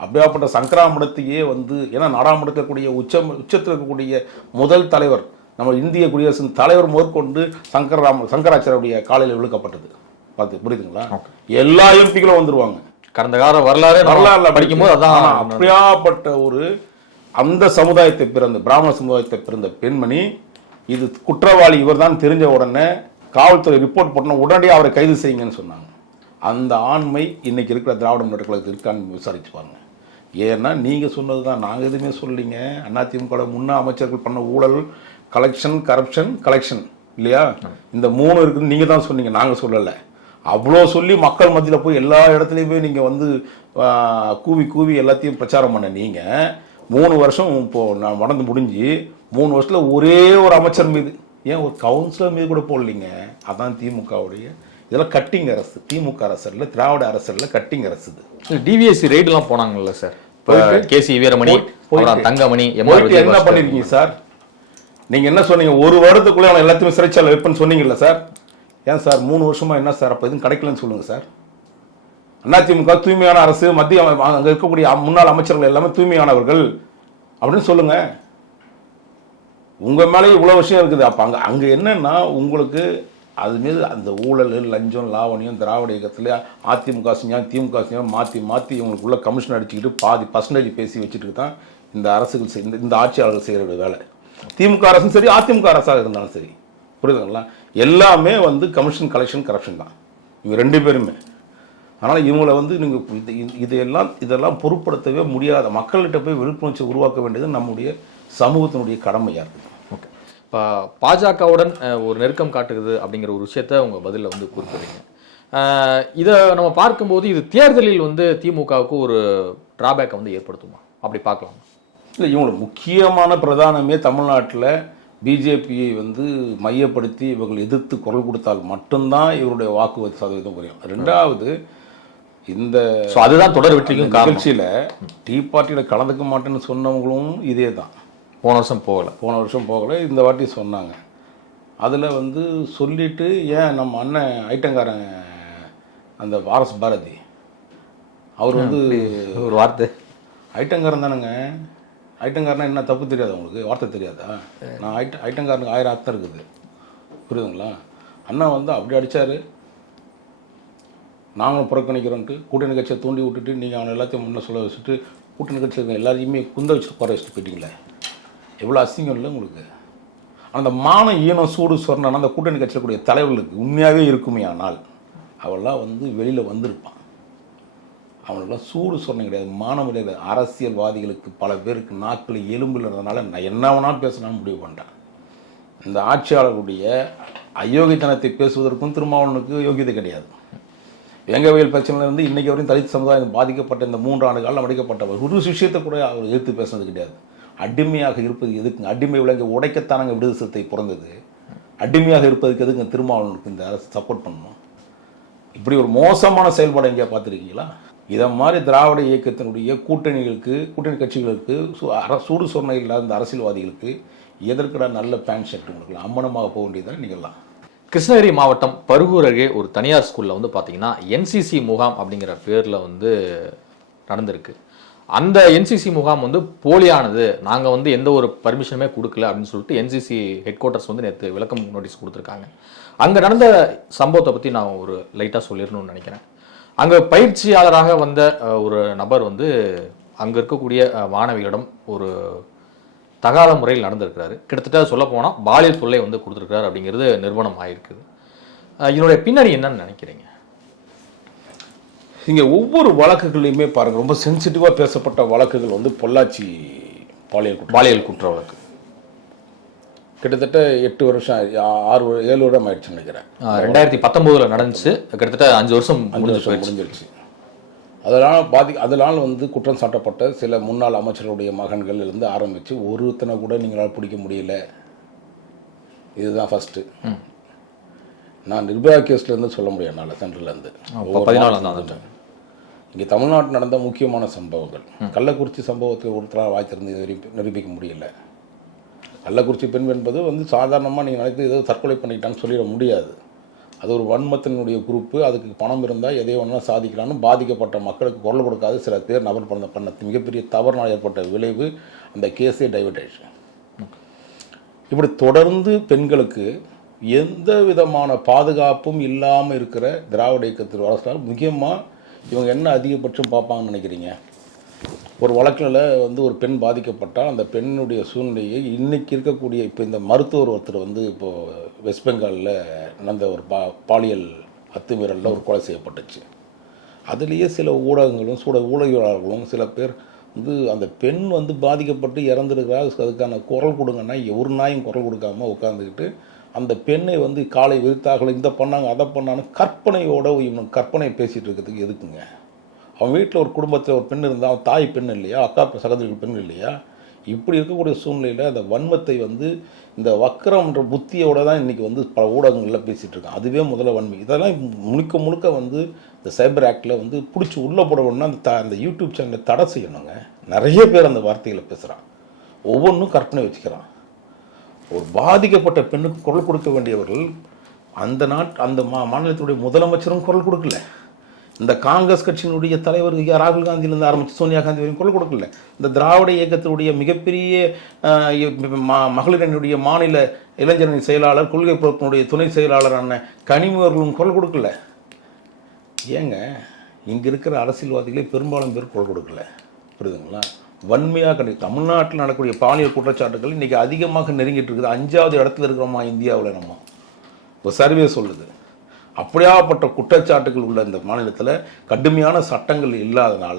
அப்படியாப்பட்ட சங்கராமடத்தையே வந்து ஏன்னா நாடாளுமன்றத்தில் இருக்கக்கூடிய உச்சம் உச்சத்தில் இருக்கக்கூடிய முதல் தலைவர் நம்ம இந்திய குடியரசின் தலைவர் முதற்கொண்டு சங்கராம சங்கராச்சாரியருடைய காலையில் விழுக்கப்பட்டது. பார்த்து புரியுதுங்களா? எல்லா எம்பிக்களும் வந்துருவாங்க. கடந்த கால வரலாறு வரலாறுல படிக்கும்போது அதான் அப்படியாப்பட்ட ஒரு அந்த சமுதாயத்தை பிறந்த பிராமண சமுதாயத்தை பிறந்த பெண்மணி இது குற்றவாளி இவர்தான் தெரிஞ்ச உடனே காவல்துறை ரிப்போர்ட் போட்டோன்னா உடனடியாக அவரை கைது செய்யுங்கன்னு சொன்னாங்க. அந்த ஆண்மை இன்னைக்கு இருக்கிற திராவிட முன்னேற்ற இருக்கான்னு விசாரிச்சு பாருங்க. ஏன்னா நீங்கள் சொன்னது தான் நாங்கள் எதுவுமே சொல்லிங்க அதிமுக முன்னாள் அமைச்சர்கள் பண்ண ஊழல் கலெக்ஷன் கரப்ஷன் கலெக்ஷன் இல்லையா? இந்த மூணு இருக்குன்னு நீங்கள் தான் சொன்னீங்க. நாங்கள் சொல்லலை. அவ்வளோ சொல்லி மக்கள் மத்தியில் போய் எல்லா இடத்துலையுமே நீங்கள் வந்து கூவி கூவி எல்லாத்தையும் பிரச்சாரம் பண்ண நீங்கள் மூணு வருஷம் இப்போது நான் நடந்து முடிஞ்சு மூணு வருஷத்தில் ஒரே ஒரு அமைச்சர் மீது ஏன் ஒரு கவுன்சிலர் மீது கூட போடலீங்க. அதான் திமுகவுடைய இதெல்லாம் கட்டிங் அரசு. திமுக அரசு இல்லை திராவிட அரசு இல்லை கட்டிங் அரசு இது. டிவிஎஸ்சி ரைடுலாம் போனாங்கல்ல சார். போயிட்டு- கேசி வீரமணி தங்கமணி என்ன பண்ணிருக்கீங்க சார்? நீங்க என்ன சொன்னீங்க? ஒரு வருடத்துக்குள்ள அவன் எல்லாத்தையுமே சிறைச்சாலை வைப்பேன்னு சொன்னீங்கல்ல சார்? ஏன் சார் மூணு வருஷமா என்ன சார்? அப்ப எதுவும் கிடைக்கலன்னு சொல்லுங்க சார். அதிமுக தூய்மையான அரசு மத்திய அங்க இருக்கக்கூடிய முன்னாள் அமைச்சர்கள் எல்லாமே தூய்மையானவர்கள். அப்படின்னு சொல்லுங்க. உங்க மேலே இவ்வளவு விஷயம் இருக்குது. அப்ப அங்க அங்க என்னன்னா உங்களுக்கு அது மீது அந்த ஊழல் லஞ்சம் லாவணியம் திராவிட இயக்கத்தில் அதிமுக செஞ்சா திமுக செஞ்சா மாற்றி மாற்றி இவங்களுக்குள்ள கமிஷன் அடிச்சுக்கிட்டு பாதி பர்சன்டேஜ் பேசி வச்சுட்டு தான் இந்த அரசுகள் இந்த- இந்த ஆட்சியாளர்கள் செய்கிற வேலை. திமுக அரசும் சரி அதிமுக அரசாக இருந்தாலும் சரி. புரியுதுங்களா? எல்லாமே வந்து கமிஷன் கலெக்ஷன் கரப்ஷன் தான். இவங்க ரெண்டு பேருமே. அதனால் இவங்களை வந்து நீங்கள் இது இதையெல்லாம் இதெல்லாம் பொருட்படுத்தவே முடியாத மக்கள்கிட்ட போய் விழிப்புணர்ச்சி உருவாக்க வேண்டியது நம்முடைய சமூகத்தினுடைய கடமையாக இருக்குது. இப்போ பாஜகவுடன் ஒரு நெருக்கம் காட்டுகிறது அப்படிங்கிற ஒரு விஷயத்த உங்க பதில்ல வந்து குறிப்பிடுறீங்க. இதை நம்ம பார்க்கும்போது இது தேர்தலில் வந்து திமுகவுக்கு ஒரு டிராபேக்கை வந்து ஏற்படுத்துமா? அப்படி பார்க்கலாம்? இல்லை இவங்களுக்கு முக்கியமான பிரதானமே தமிழ்நாட்டில் பிஜேபியை வந்து மையப்படுத்தி இவர்கள் எதிர்த்து குரல் கொடுத்தால் மட்டும்தான் இவருடைய வாக்கு சதவீதம் குறையும். ரெண்டாவது இந்த அதுதான் தொடர் வெற்றிக்கும் நிகழ்ச்சியில் டீ பார்ட்டியில் கலந்துக்க மாட்டேன்னு சொன்னவங்களும் இதே தான் போன வருஷம் போகல. போன வருஷம் போகல. இந்த வாட்டி சொன்னாங்க. அதில் வந்து சொல்லிட்டு ஏன் நம்ம அண்ணன் ஐட்டங்காரன் அந்த ஆர்எஸ் பாரதி அவர் வந்து ஒரு வார்த்தை. ஐட்டங்காரன் தானேங்க. ஐட்டங்காரனா என்ன தப்பு தெரியாது உங்களுக்கு? வார்த்தை தெரியாதா? நான் ஐட்ட ஐட்டங்காரனுக்கு ஆயிரம் அர்த்தம் இருக்குது. புரியுதுங்களா? அண்ணா வந்து அப்படி அடிச்சாரு. நாங்களும் புறக்கணிக்கிறோன்ட்டு கூட்டணி கட்சியை தூண்டி விட்டுட்டு நீங்கள் அவனை எல்லாத்தையும் முன்ன சொல்ல வச்சுட்டு கூட்டணி கட்சி இருக்க எல்லாரையுமே குந்த வச்சு குறை வச்சுட்டு போயிட்டீங்களே? எவ்வளோ அசிங்கம் இல்லை உங்களுக்கு. அந்த மான ஈனம் சூடு சொரணம் அந்த கூட்டணி கட்சியில் கூடிய தலைவர்களுக்கு உண்மையாகவே இருக்குமே ஆனால் அவெல்லாம் வந்து வெளியில் வந்திருப்பான். அவனெல்லாம் சூடு சொன்ன கிடையாது. மானம் கிடையாது அரசியல்வாதிகளுக்கு பல பேருக்கு நாட்கள் எலும்பு இருந்ததுனால நான் என்ன வேணாலும் பேசணும்னு முடிவு பண்ணிட்டேன். இந்த ஆட்சியாளர்களுடைய அயோக்கியத்தனத்தை பேசுவதற்கும் திருமாவளவனுக்கு யோகியதை கிடையாது. வேங்கவியல் பிரச்சனையிலிருந்து இன்னைக்கு வரையும் தலித் சமுதாயம் பாதிக்கப்பட்ட இந்த மூன்று ஆண்டு காலம் அடைக்கப்பட்டவர் ஒரு விஷயத்தை கூட அவர் எதிர்த்து பேசுனது கிடையாது. அடிமையாக இருப்பது எதுக்குங்க அடிமை விலங்கு உடைக்கத்தானங்க விடுதலை சிறுத்தை பிறந்தது. அடிமையாக இருப்பதுக்கு எதுக்கு திருமாவளவனுக்கு இந்த அரசு சப்போர்ட் பண்ணணும்? இப்படி ஒரு மோசமான செயல்பாடு எங்கேயா பார்த்துருக்கீங்களா? இதை மாதிரி திராவிட இயக்கத்தினுடைய கூட்டணிகளுக்கு கூட்டணி கட்சிகளுக்கு சு- சூடு சொன்ன இல்லாத இந்த அரசியல்வாதிகளுக்கு எதற்கடா நல்ல பேண்ட் ஷர்ட் உங்களுக்கு அம்மனமாக போக வேண்டியதான் நீங்கள்லாம். கிருஷ்ணகிரி மாவட்டம் பருகூர் அருகே ஒரு தனியார் ஸ்கூலில் வந்து பார்த்தீங்கன்னா என்சிசி முகாம் அப்படிங்கிற பேரில் வந்து நடந்திருக்கு. அந்த என்சிசி முகாம் வந்து போலியானது. நாங்கள் வந்து எந்த ஒரு பர்மிஷனுமே கொடுக்கல அப்படின்னு சொல்லிட்டு என்சிசி ஹெட் குவார்ட்டர்ஸ் வந்து நேற்று விளக்கம் நோட்டீஸ் கொடுத்துருக்காங்க. அங்கே நடந்த சம்பவத்தை பற்றி நான் ஒரு லைட்டாக சொல்லிடணும்னு நினைக்கிறேன். அங்கே பயிற்சியாளராக வந்த ஒரு நபர் வந்து அங்கே இருக்கக்கூடிய மாணவிகளிடம் ஒரு தகாத முறையில் நடந்திருக்கிறாரு. கிட்டத்தட்ட சொல்ல போனால் பாலியல் தொல்லை வந்து கொடுத்துருக்கிறார் அப்படிங்கிறது நிறுவனம் ஆயிருக்குது. இதனுடைய பின்னணி என்னன்னு நினைக்கிறீங்க? இங்கே ஒவ்வொரு வழக்குகளையுமே பாருங்கள் ரொம்ப சென்சிட்டிவாக பேசப்பட்ட வழக்குகள் வந்து பொள்ளாச்சி பாலியல் குற்றம். பாலியல் குற்ற வழக்கு. கிட்டத்தட்ட எட்டு வருஷம் ஆறு ஏழு வருடம் ஆயிடுச்சுன்னு நினைக்கிறேன். ரெண்டாயிரத்தி பத்தொன்பதுல நடந்துச்சு. கிட்டத்தட்ட அஞ்சு வருஷம் அஞ்சு வருஷம் முடிஞ்சிருச்சு. அதனால் பாதி அதனால் வந்து குற்றம் சாட்டப்பட்ட சில முன்னாள் அமைச்சர்களுடைய மகன்கள் இருந்து ஆரம்பித்து ஒருத்தனை கூட நீங்களால் பிடிக்க முடியல. இதுதான் ஃபஸ்ட்டு நான் நிர்பயா கேஸ்லேருந்து சொல்ல முடியும் என்னால் சென்ட்ரல்லேருந்து பதினாலாம் தான் இங்கே தமிழ்நாட்டில் நடந்த முக்கியமான சம்பவங்கள். கள்ளக்குறிச்சி சம்பவத்தை ஒருத்தராக வாய் நிரூபிக்க முடியல. கள்ளக்குறிச்சி பெண் என்பது வந்து சாதாரணமாக நீங்கள் நினைத்து ஏதோ தற்கொலை பண்ணிக்கிட்டான்னு சொல்லிட முடியாது. அது ஒரு வன்மத்தினுடைய குரூப்பு அதுக்கு பணம் இருந்தால் எதையோ ஒன்றா சாதிக்கலாம்னு பாதிக்கப்பட்ட மக்களுக்கு குரல் கொடுக்காது சில பேர் நபர் பண்ண பண்ண மிகப்பெரிய தவறுனால் ஏற்பட்ட விளைவு அந்த கேஸே டைவர்ட் ஆயிடுச்சு இப்படி தொடர்ந்து பெண்களுக்கு எந்த விதமான பாதுகாப்பும் இல்லாமல் இருக்கிற திராவிட இயக்கத்தில் அரசால் முக்கியமாக இவங்க என்ன அதிகபட்சம் பார்ப்பாங்கன்னு நினைக்கிறீங்க? ஒரு வழக்கில் வந்து ஒரு பெண் பாதிக்கப்பட்டால் அந்த பெண்ணுடைய சூழ்நிலையை இன்றைக்கி இருக்கக்கூடிய இப்போ இந்த மருத்துவர் ஒருத்தர் வந்து இப்போது வெஸ்ட் பெங்காலில் நடந்த ஒரு பா பாலியல் அத்துமீறலில் ஒரு கொலை செய்யப்பட்டுச்சு. அதுலேயே சில ஊடகங்களும் சூட ஊடகவியலாளர்களும் சில பேர் வந்து அந்த பெண் வந்து பாதிக்கப்பட்டு இறந்துருக்கிறா அதுக்கான குரல் கொடுங்கன்னா ஒரு நாயும் குரல் கொடுக்காம உட்காந்துக்கிட்டு அந்த பெண்ணை வந்து காலை விரித்தார்கள் இந்த பண்ணாங்க அதை பண்ணான்னு கற்பனையோட இவன் கற்பனை பேசிகிட்டு இருக்கிறதுக்கு எதுக்குங்க? அவன் வீட்டில் ஒரு குடும்பத்தில் ஒரு பெண் இருந்தால் அவன் தாய் பெண் இல்லையா? அக்கா சகோதரிகள் பெண் இல்லையா? இப்படி இருக்கக்கூடிய சூழ்நிலையில் அந்த வன்மத்தை வந்து இந்த வக்கரம்ன்ற புத்தியோட தான் இன்றைக்கி வந்து பல ஊடகங்களில் பேசிகிட்டு இருக்கான். அதுவே முதல்ல வன்மை. இதெல்லாம் முழுக்க முழுக்க வந்து இந்த சைபர் ஆக்டில் வந்து பிடிச்சி உள்ளே போடணும்னா அந்த த அந்த யூடியூப் சேனலை தடை செய்யணுங்க. நிறைய பேர் அந்த வார்த்தைகளை பேசுகிறான் ஒவ்வொன்றும் கற்பனை வச்சுக்கிறான். ஒரு பாதிக்கப்பட்ட பெண்ணுக்கு குரல் கொடுக்க வேண்டியவர்கள் அந்த நாட் அந்த மா மாநிலத்துடைய முதலமைச்சரும் குரல் கொடுக்கல. இந்த காங்கிரஸ் கட்சியினுடைய தலைவர் ராகுல் காந்தியிலிருந்து ஆரம்பித்து சோனியா காந்தி வரையும் குரல் கொடுக்கல. இந்த திராவிட இயக்கத்தினுடைய மிகப்பெரிய மகளிரனுடைய மாநில இளைஞரணி செயலாளர் கொள்கை பொறுப்பினுடைய துணை செயலாளரான கனிமவர்களும் குரல் கொடுக்கல. ஏங்க இங்கே இருக்கிற அரசியல்வாதிகளே பெரும்பாலும் பேர் குரல் கொடுக்கல. புரியுதுங்களா? வன்மையாக கிடையாது தமிழ்நாட்டில் நடக்கக்கூடிய பாலியல் குற்றச்சாட்டுகள் இன்றைக்கி அதிகமாக நெருங்கிட்டு இருக்குது. அஞ்சாவது இடத்துல இருக்கிறோமா இந்தியாவில் நம்ம? ஒரு சர்வே சொல்லுது. அப்படியாப்பட்ட குற்றச்சாட்டுகள் உள்ள இந்த மாநிலத்தில் கடுமையான சட்டங்கள் இல்லாதனால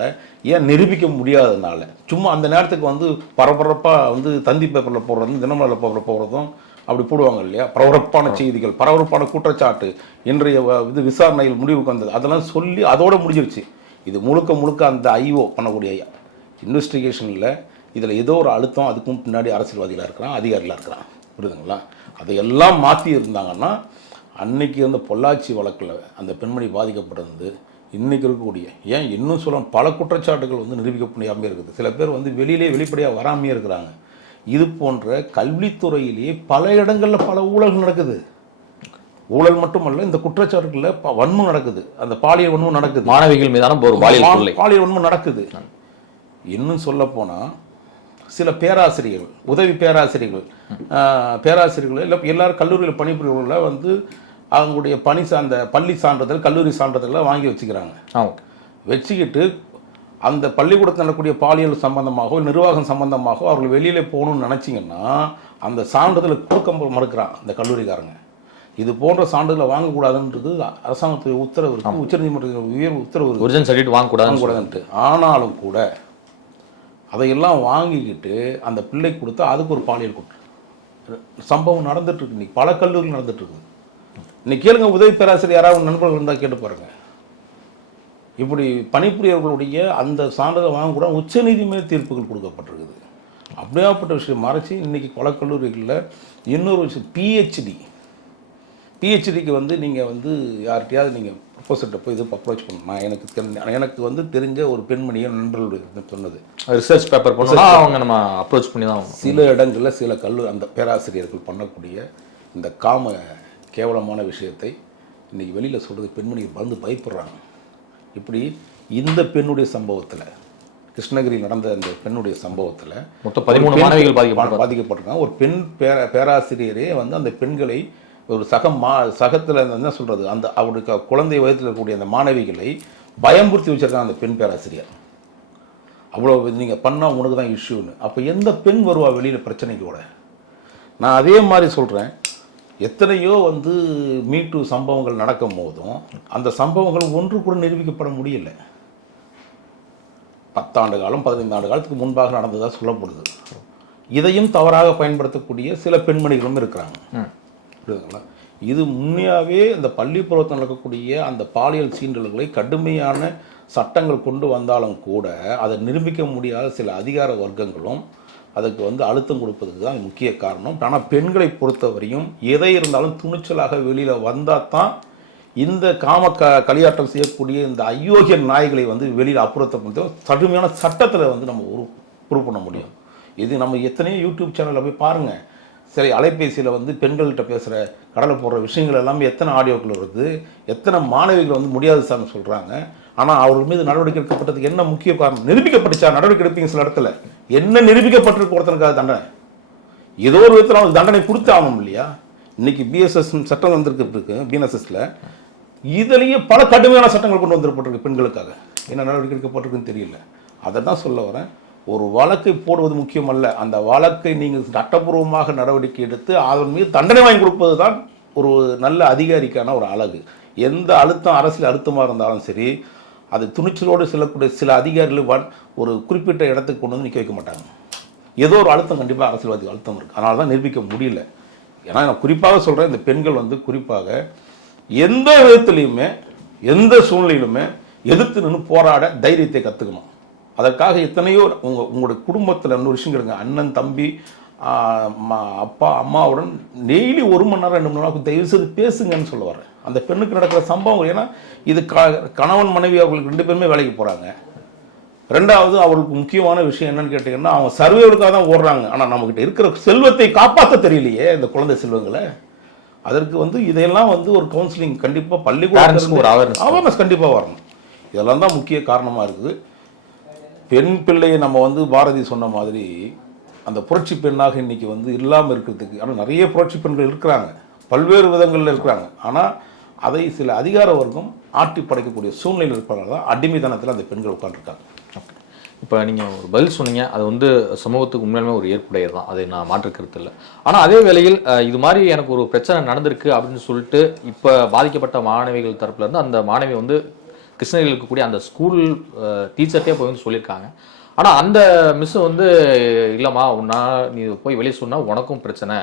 ஏன் நிரூபிக்க முடியாதனால? சும்மா அந்த நேரத்துக்கு வந்து பரபரப்பாக வந்து தந்தி பேப்பரில் போடுறதும் தினமலர் பேப்பரில் போடுறதும் அப்படி போடுவாங்க இல்லையா? பரபரப்பான செய்திகள் பரபரப்பான குற்றச்சாட்டு இன்றைய இது விசாரணையில் முடிவுக்கு வந்தது. அதெல்லாம் சொல்லி அதோட முடிஞ்சிருச்சு. இது முழுக்க முழுக்க அந்த ஐஓ பண்ணக்கூடிய இன்வெஸ்டிகேஷனில் இதில் ஏதோ ஒரு அழுத்தம் அதுக்கும் பின்னாடி அரசியல்வாதிகளாக இருக்கிறான் அதிகாரிகளாக இருக்கிறான். புரியுதுங்களா? அதையெல்லாம் மாற்றி இருந்தாங்கன்னா அன்னைக்கு இருந்த பொள்ளாச்சி வழக்கில் அந்த பெண்மணி பாதிக்கப்பட்டிருந்து இன்னைக்கு இருக்கக்கூடிய ஏன் இன்னும் சொல்ல பல குற்றச்சாட்டுகள் வந்து நிரூபிக்க முடியாமல் இருக்குது. சில பேர் வந்து வெளியிலே வெளிப்படையாக வராமையே இருக்கிறாங்க. இது போன்ற கல்வித்துறையிலேயே பல இடங்களில் பல ஊழல்கள் நடக்குது. ஊழல் மட்டுமல்ல இந்த குற்றச்சாட்டுகளில் வன்மம் நடக்குது. அந்த பாலியல் வன்மம் நடக்குது. மாணவிகள் மீதான ஒரு பாலியல் பாலியல் வன்மம் நடக்குது. இன்னும் சொல்ல போனா சில பேராசிரியர்கள் உதவி பேராசிரியர்கள் பேராசிரியர்கள் இல்லை எல்லாரும் கல்லூரியில் பணிபுரியவர்கள வந்து அவங்களுடைய பணி சார்ந்த பள்ளி சான்றிதழ் கல்லூரி சான்றிதழ்லாம் வாங்கி வச்சுக்கிறாங்க. வச்சுக்கிட்டு அந்த பள்ளிக்கூடத்தில் நடக்கக்கூடிய பாலியல் சம்பந்தமாகவோ நிர்வாகம் சம்பந்தமாகவோ அவர்கள் வெளியில போகணும்னு நினைச்சீங்கன்னா அந்த சான்றிதழை கொடுக்க மறுக்கிறான் அந்த கல்லூரிக்காரங்க. இது போன்ற சான்றிதழை வாங்கக்கூடாதுன்றது அரசாங்கத்துடைய உத்தரவு இருக்கு உச்சநீதிமன்றத்தின் உயர் உத்தரவு ஒரிஜினல் சர்டிஃபிகேட் வாங்கக்கூடாதுன்னு வாங்கக்கூடாதுன்ட்டு. ஆனாலும் கூட அதையெல்லாம் வாங்கிக்கிட்டு அந்த பிள்ளை கொடுத்தா அதுக்கு ஒரு பாலியல் குற்றம். சம்பவம் நடந்துட்டுருக்கு. இன்றைக்கி பல கல்லூரிகள் நடந்துட்டு இன்றைக்கி இன்னைக்கு கேளுங்க உதவி பேராசிரியர் யாராவது நண்பர்கள் இருந்தால் கேட்டு பாருங்கள் இப்படி பணிபுரியவர்களுடைய அந்த சான்றிதழ் வாங்கக்கூட உச்சநீதிமன்ற தீர்ப்புகள் கொடுக்கப்பட்டிருக்குது. அப்படியாப்பட்ட விஷயம் மறைச்சி இன்றைக்கி பல கல்லூரிகளில் இன்னொரு விஷயம் பிஹெச்டி பிஹெச்டிக்கு வந்து நீங்கள் வந்து யார்கிட்டையாவது நீங்கள் ப்ரொஃபஸர்கிட்ட போய் இது அப்ரோச் பண்ணணும்? எனக்கு எனக்கு வந்து தெரிஞ்ச ஒரு பெண்மணியை நண்பர்கள் சொன்னது. ரிசர்ச் பேப்பர் பண்ணா அவங்க நம்ம அப்ரோச் பண்ணி தான். சில இடங்களில் சில கல்லு அந்த பேராசிரியர்கள் பண்ணக்கூடிய இந்த காம கேவலமான விஷயத்தை இன்னைக்கு வெளியில் சொல்கிறது பெண்மணிகள் வந்து பயப்படுறாங்க. இப்படி இந்த பெண்ணுடைய சம்பவத்தில் கிருஷ்ணகிரியில் நடந்த அந்த பெண்ணுடைய சம்பவத்தில் மொத்தம் பதிமூணு மாணவிகள் பாதிக்கப்பட்டிருக்காங்க. ஒரு பெண் பேர பேராசிரியரே வந்து அந்த பெண்களை ஒரு சக மா சகத்தில் என்ன சொல்கிறது அந்த அவருடைய குழந்தை வயதில் இருக்கக்கூடிய அந்த மாணவிகளை பயம்புறுத்தி வச்சிருக்காங்க அந்த பெண் பேராசிரியர். அவ்வளோ நீங்கள் பண்ணால் உனக்கு தான் இஷ்யூன்னு அப்போ எந்த பெண் வருவா வெளியில் பிரச்சனைக்கோட நான் அதே மாதிரி சொல்கிறேன் எத்தனையோ வந்து மீட்டு சம்பவங்கள் நடக்கும் போதும் அந்த சம்பவங்கள் ஒன்று கூட நிரூபிக்கப்பட முடியல. பத்தாண்டு காலம் பதினைந்து ஆண்டு காலத்துக்கு முன்பாக நடந்ததாக சொல்லப்படுது. இதையும் தவறாக பயன்படுத்தக்கூடிய சில பெண்மணிகளும் இருக்கிறாங்க. புரியுதுங்களா இது உண்மையாகவே அந்த பள்ளிப்பருவத்தில் நடக்கக்கூடிய அந்த பாலியல் சீண்டல்களை கடுமையான சட்டங்கள் கொண்டு வந்தாலும் கூட அதை நிரூபிக்க முடியாத சில அதிகார வர்க்கங்களும் அதுக்கு வந்து அழுத்தம் கொடுப்பதுக்கு தான் முக்கிய காரணம். ஆனால் பெண்களை பொறுத்தவரையும் எதை இருந்தாலும் துணிச்சலாக வெளியில் வந்தால் தான் இந்த காம க களியாட்டம் செய்யக்கூடிய இந்த அயோக்கிய நாய்களை வந்து வெளியில் அப்புறத்தை கடுமையான சட்டத்தில் வந்து நம்ம உரு ப்ரூவ் பண்ண முடியும். இது நம்ம எத்தனையோ யூடியூப் சேனலில் போய் பாருங்கள் சரி அலைபேசியில் வந்து பெண்கள்கிட்ட பேசுகிற கடலை போடுற விஷயங்கள் எல்லாமே எத்தனை ஆடியோக்கள் வருது எத்தனை மாணவிகள் வந்து முடியாது சார்னு சொல்கிறாங்க ஆனால் அவர்கள் மீது நடவடிக்கை எடுக்கப்பட்டதுக்கு என்ன முக்கிய காரணம்? நிரூபிக்கப்பட்டுச்சா? நடவடிக்கை எடுப்பீங்க சில இடத்துல. என்ன நிரூபிக்கப்பட்டிருக்கு ஒருத்தனுக்காக தண்டனை? ஏதோ ஒரு விதத்தில் அவனுக்கு தண்டனை கொடுத்து ஆகணும் இல்லையா? இன்னைக்கு பிஎஸ்எஸ் சட்டம் வந்திருக்கு இருக்கு பிஎன்எஸ்எஸ்ல இதுலேயே பல கடுமையான சட்டங்கள் கொண்டு வந்துருப்பட்டிருக்கு பெண்களுக்காக. என்ன நடவடிக்கை எடுக்கப்பட்டிருக்குன்னு தெரியல. அதை தான் சொல்ல வரேன். ஒரு வழக்கை போடுவது முக்கியமல்ல. அந்த வழக்கை நீங்கள் சட்டப்பூர்வமாக நடவடிக்கை எடுத்து அதன் மீது தண்டனை வாங்கி கொடுப்பது தான் ஒரு நல்ல அதிகாரிக்கான ஒரு அழகு. எந்த அழுத்தம் அரசியல் அழுத்தமாக இருந்தாலும் சரி அது துணிச்சலோடு செல்லக்கூடிய சில அதிகாரிகள் வன்- ஒரு குறிப்பிட்ட இடத்துக்கு கொண்டு வந்து நிற்க வைக்க மாட்டாங்க. ஏதோ ஒரு அழுத்தம் கண்டிப்பாக அரசியல்வாதி அழுத்தம் இருக்குது அதனால தான் நிரூபிக்க முடியல. ஏன்னா நான் குறிப்பாக சொல்கிறேன் இந்த பெண்கள் வந்து குறிப்பாக எந்த விதத்துலேயுமே எந்த சூழ்நிலையிலுமே எதிர்த்து நின்று போராட தைரியத்தை கற்றுக்கணும் அதற்காக எத்தனையோ உங்கள் உங்களுடைய குடும்பத்தில் இன்னொரு விஷயம் கேளுங்க. அண்ணன் தம்பி அப்பா அம்மாவுடன் டெய்லி ஒரு மணி நேரம் ரெண்டு மணி நேரம் தயவு செய்து பேசுங்கன்னு சொல்ல வரேன் அந்த பெண்ணுக்கு நடக்கிற சம்பவங்கள் ஏன்னா இது க கணவன் மனைவி அவங்களுக்கு ரெண்டு பேருமே வேலைக்கு போகிறாங்க ரெண்டாவது அவருக்கு முக்கியமான விஷயம் என்னன்னு கேட்டீங்கன்னா அவங்க சர்வேவுக்காக தான் ஓடுறாங்க. ஆனால் நம்மகிட்ட இருக்கிற செல்வத்தை காப்பாற்ற தெரியலையே இந்த குழந்தை செல்வங்களை. அதற்கு வந்து இதையெல்லாம் வந்து ஒரு கவுன்சிலிங் கண்டிப்பாக Parents-க்கு ஒரு பள்ளிக்கூடம் அவேர்னஸ் கண்டிப்பாக வரணும். இதெல்லாம் தான் முக்கிய காரணமாக இருக்குது. பெண் பிள்ளையை நம்ம வந்து பாரதி சொன்ன மாதிரி அந்த புரட்சி பெண்ணாக இன்றைக்கி வந்து இல்லாமல் இருக்கிறதுக்கு ஆனால் நிறைய புரட்சி பெண்கள் இருக்கிறாங்க. பல்வேறு விதங்களில் இருக்கிறாங்க. ஆனால் அதை சில அதிகார வர்க்கம் ஆட்டி படைக்கக்கூடிய சூழ்நிலையில் இருப்பதால தான் அடிமைத்தனத்தில் அந்த பெண்கள் உட்காந்துருக்காங்க இப்போ நீங்கள் ஒரு பதில் சொன்னீங்க. அது வந்து சமூகத்துக்கு உண்மையிலுமே ஒரு ஏற்புடையது தான். அதை நான் மாற்றுக்கிறது இல்லை. ஆனால் அதே வேளையில் இது மாதிரி எனக்கு ஒரு பிரச்சனை நடந்திருக்கு அப்படின்னு சொல்லிட்டு இப்போ பாதிக்கப்பட்ட மாணவிகள் தரப்புலேருந்து அந்த மாணவி வந்து கிருஷ்ணகிரியில் இருக்கக்கூடிய அந்த ஸ்கூல் டீச்சர்ட்டே போய் வந்து சொல்லியிருக்காங்க. ஆனால் அந்த மிஸ்ஸு வந்து இல்லைம்மா உன்னா நீ போய் வெளியே சொன்னால் உனக்கும் பிரச்சனை.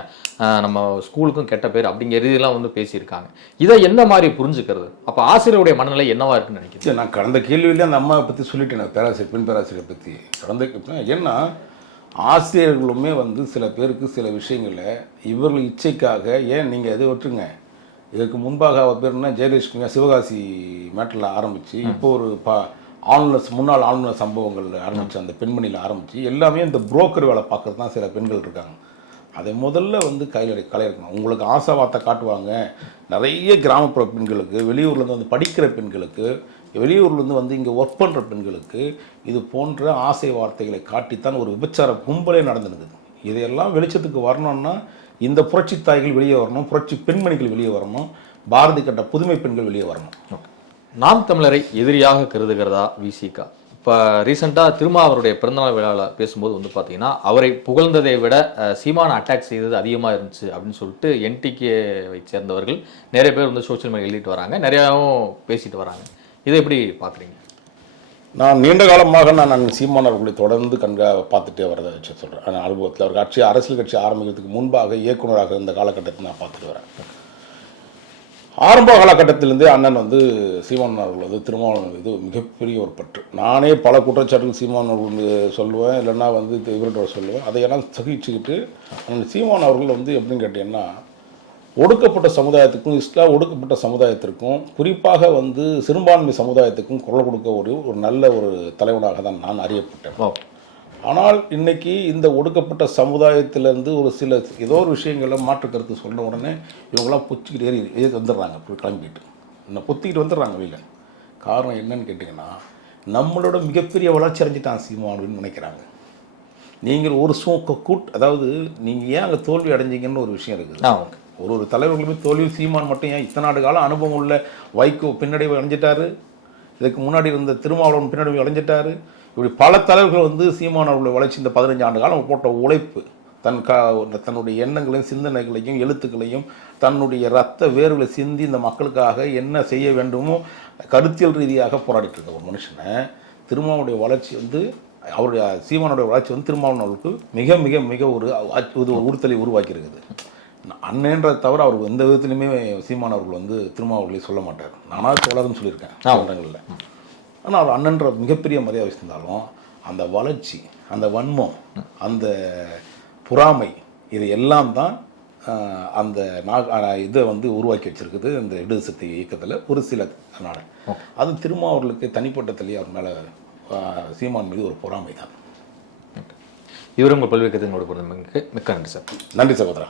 நம்ம ஸ்கூலுக்கும் கெட்ட பேர் அப்படிங்கிற இதெல்லாம் வந்து பேசியிருக்காங்க. இதை எந்த மாதிரி புரிஞ்சுக்கிறது? அப்போ ஆசிரியருடைய மனநிலை என்னவா இருக்குன்னு நினைக்கிறேன் நான் கடந்த கேள்வியிலே அந்த அம்மாவை பற்றி சொல்லிட்டேன் பேராசிரியர் பெண் பேராசிரியரை பற்றி கடந்த ஏன்னா ஆசிரியர்களுமே வந்து சில பேருக்கு சில விஷயங்களை இவர்கள் இச்சைக்காக ஏன் நீங்கள் எதை விட்டுருங்க இதற்கு முன்பாக அவர் பேர் என்ன? ஜெயலட்சுமி சிவகாசி மேட்டில் ஆரம்பித்து இப்போ ஒரு ப ஆளுநர் முன்னாள் ஆளுநர் சம்பவங்கள் ஆரம்பித்து அந்த பெண்மணியில் ஆரம்பித்து எல்லாமே இந்த புரோக்கர் வேலை பார்க்கறது தான் சில பெண்கள் இருக்காங்க. அதை முதல்ல வந்து கையில் கலையிருக்கணும் உங்களுக்கு ஆசை வார்த்தை காட்டுவாங்க. நிறைய கிராமப்புற பெண்களுக்கு வெளியூர்லேருந்து வந்து படிக்கிற பெண்களுக்கு வெளியூர்லேருந்து வந்து இங்கே ஒர்க் பண்ணுற பெண்களுக்கு இது போன்ற ஆசை வார்த்தைகளை காட்டித்தான் ஒரு விபச்சார கும்பலே நடந்துருக்குது இதையெல்லாம் வெளிச்சத்துக்கு வரணும்னா இந்த புரட்சி தாய்கள் வெளியே வரணும் புரட்சி பெண்மணிகள் வெளியே வரணும் பாரதி கட்ட புதுமை பெண்கள் வெளியே வரணும். நாம் தமிழரை எதிரியாக கருதுகிறதா விசிகா இப்போ ரீசெண்டாக திருமா அவருடைய பிறந்தநாள் விழாவில் பேசும்போது வந்து பார்த்தீங்கன்னா அவரை புகழ்ந்ததை விட சீமான சீமானை அட்டாக் செய்தது அதிகமாக இருந்துச்சு அப்படின்னு சொல்லிட்டு என்டிகேவை சேர்ந்தவர்கள் நிறைய பேர் வந்து சோஷியல் மீடியா எழுதிட்டு வராங்க நிறையாவும் பேசிட்டு வராங்க. இதை எப்படி பார்க்குறீங்க நான் நீண்ட காலமாக நான் நான் சீமான் அவர்களை தொடர்ந்து கண்கா பார்த்துட்டே வரதை வச்சு சொல்கிறேன் அனுபவத்தில் அவர் கட்சி அரசியல் கட்சி ஆரம்பிக்கிறதுக்கு முன்பாக இயக்குனராக இருந்த காலகட்டத்தில் நான் பார்த்துட்டு வரேன். ஆரம்ப காலகட்டத்திலேருந்தே அண்ணன் வந்து சீமான் அவர்கள் வந்து திருமாவளவன் இது மிகப்பெரிய ஒரு பற்று. நானே பல குற்றச்சாட்டுகள் சீமான் அவர்கள் சொல்லுவேன். இல்லைன்னா வந்து இவர்கிட்ட சொல்லுவேன். அதையெல்லாம் சகிச்சுக்கிட்டு அண்ணன் சீமான் அவர்கள் வந்து எப்படின்னு கேட்டீங்கன்னா ஒடுக்கப்பட்ட சமுதாயத்துக்கும் இஸ்லாம் ஒடுக்கப்பட்ட சமுதாயத்திற்கும் குறிப்பாக வந்து சிறுபான்மை சமுதாயத்துக்கும் குரல் கொடுக்க ஒரு ஒரு நல்ல ஒரு தலைவனாக தான் நான் அறியப்பட்டேன். ஆனால் இன்னைக்கு இந்த ஒடுக்கப்பட்ட சமுதாயத்திலேருந்து ஒரு சில ஏதோ ஒரு விஷயங்களை மாற்று கருத்து சொன்ன உடனே இவங்கெல்லாம் பொச்சிக்கிட்டு ஏறி ஏறி வந்துடுறாங்க இப்படி கிளம்பிட்டு. இன்னும் பொத்திக்கிட்டு வந்துடுறாங்க வெளியில். காரணம் என்னன்னு கேட்டிங்கன்னா நம்மளோட மிகப்பெரிய வளர்ச்சி அடைஞ்சிட்டான் சீமான் அப்படின்னு நினைக்கிறாங்க. நீங்கள் ஒரு சூ கூட் அதாவது நீங்கள் ஏன் அங்கே தோல்வி அடைஞ்சீங்கன்னு ஒரு விஷயம் இருக்குது. ஒரு ஒரு தலைவர்களுமே தோல்வியில் சீமான் மட்டும் ஏன் இத்தனை ஆண்டு காலம் அனுபவம் உள்ள வைகோ பின்னடைவு அடைஞ்சிட்டாரு இதுக்கு முன்னாடி இருந்த திருமாவளவன் பின்னடைவு அடைஞ்சிட்டாரு இப்படி பல தலைவர்கள் வந்து சீமான் அவர்களை வளர்ச்சி இந்த பதினஞ்சு ஆண்டு காலம் போட்ட உழைப்பு தன் க தன்னுடைய எண்ணங்களையும் சிந்தனைகளையும் எழுத்துக்களையும் தன்னுடைய ரத்த வேர்களை சிந்தி இந்த மக்களுக்காக என்ன செய்ய வேண்டுமோ கருத்தியல் ரீதியாக போராடிட்டு இருந்த ஒரு மனுஷனை திருமாவுடைய வளர்ச்சி வந்து அவருடைய சீமானுடைய வளர்ச்சி வந்து திருமாவளவன் அவர்களுக்கு மிக மிக மிக ஒரு இது ஒரு உறுத்தலை உருவாக்கியிருக்குது. அண்ணன்றதை தவிர அவர் எந்த விதத்துலையுமே சீமான் அவர்கள் வந்து திருமாவளவர்களை சொல்ல மாட்டார். நானாக தோழர்னு சொல்லியிருக்கேன் சில இடங்களில். ஆனால் அவர் அண்ணன்ற மிகப்பெரிய மரியாதை வச்சிருந்தாலும் அந்த வளர்ச்சி அந்த வன்மம் அந்த பொறாமை இது எல்லாம் தான் அந்த இதை வந்து உருவாக்கி வச்சிருக்குது இந்த இடது சக்தி இயக்கத்தில் ஒரு சில நாடு அது திருமாவர்களுக்கு தனிப்பட்டத்திலேயே அவர் மேலே சீமான் மீது ஒரு பொறாமை தான். இவரும் உங்கள் பல்வேறு கருத்துங்களோட பொறுத்தமைக்கு மிக்க நன்றி சார். நன்றி சகோதரா.